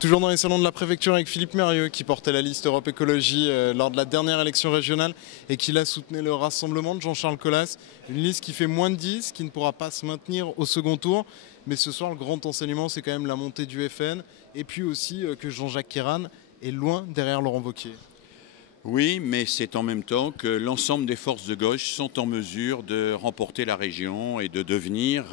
Toujours dans les salons de la préfecture avec Philippe Mérieux qui portait la liste Europe Écologie lors de la dernière élection régionale et qui là soutenait le rassemblement de Jean-Charles Colas. Une liste qui fait moins de 10, qui ne pourra pas se maintenir au second tour. Mais ce soir, le grand enseignement, c'est quand même la montée du FN et puis aussi que Jean-Jacques Kairan est loin derrière Laurent Wauquiez. Oui, mais c'est en même temps que l'ensemble des forces de gauche sont en mesure de remporter la région et de devenir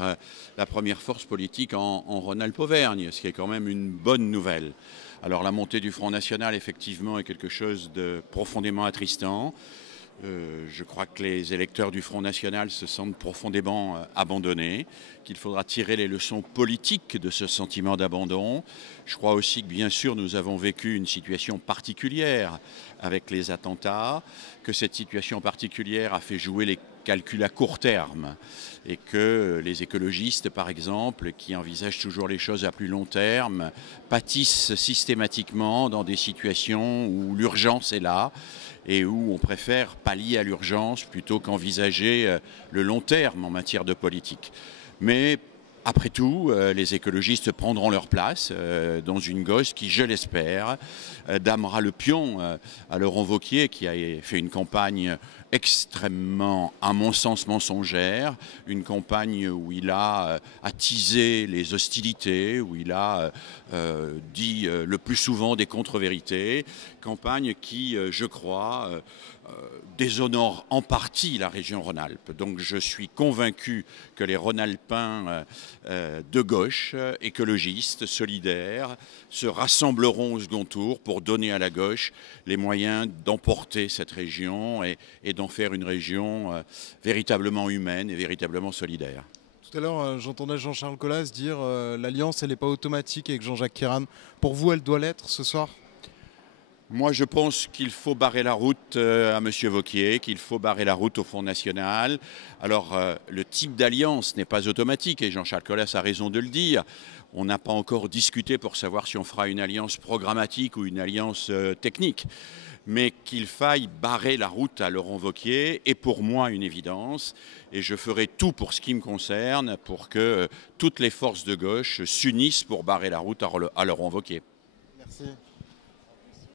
la première force politique en Rhône-Alpes-Auvergne, ce qui est quand même une bonne nouvelle. Alors la montée du Front National, effectivement, est quelque chose de profondément attristant. Je crois que les électeurs du Front National se sentent profondément abandonnés, qu'il faudra tirer les leçons politiques de ce sentiment d'abandon. Je crois aussi que bien sûr nous avons vécu une situation particulière avec les attentats, que cette situation particulière a fait jouer les calculs à court terme et que les écologistes, par exemple, qui envisagent toujours les choses à plus long terme, pâtissent systématiquement dans des situations où l'urgence est là et où on préfère pallier à l'urgence plutôt qu'envisager le long terme en matière de politique. Mais après tout, les écologistes prendront leur place dans une gauche qui, je l'espère, damera le pion à Laurent Wauquiez, qui a fait une campagne extrêmement, à mon sens, mensongère, une campagne où il a attisé les hostilités, où il a dit le plus souvent des contre-vérités, campagne qui, je crois, déshonore en partie la région Rhône-Alpes. Donc je suis convaincu que les Rhône-Alpins de gauche, écologistes, solidaires, se rassembleront au second tour pour donner à la gauche les moyens d'emporter cette région et d'en faire une région véritablement humaine et véritablement solidaire. Tout à l'heure, j'entendais Jean-Charles Colas dire l'alliance, elle n'est pas automatique avec Jean-Jacques Kairan. Pour vous, elle doit l'être ce soir ? Moi, je pense qu'il faut barrer la route à M. Wauquiez, qu'il faut barrer la route au Front National. Alors, le type d'alliance n'est pas automatique, et Jean-Charles Colas a raison de le dire. On n'a pas encore discuté pour savoir si on fera une alliance programmatique ou une alliance technique. Mais qu'il faille barrer la route à Laurent Wauquiez est pour moi une évidence. Et je ferai tout pour ce qui me concerne pour que toutes les forces de gauche s'unissent pour barrer la route à Laurent Wauquiez. Merci.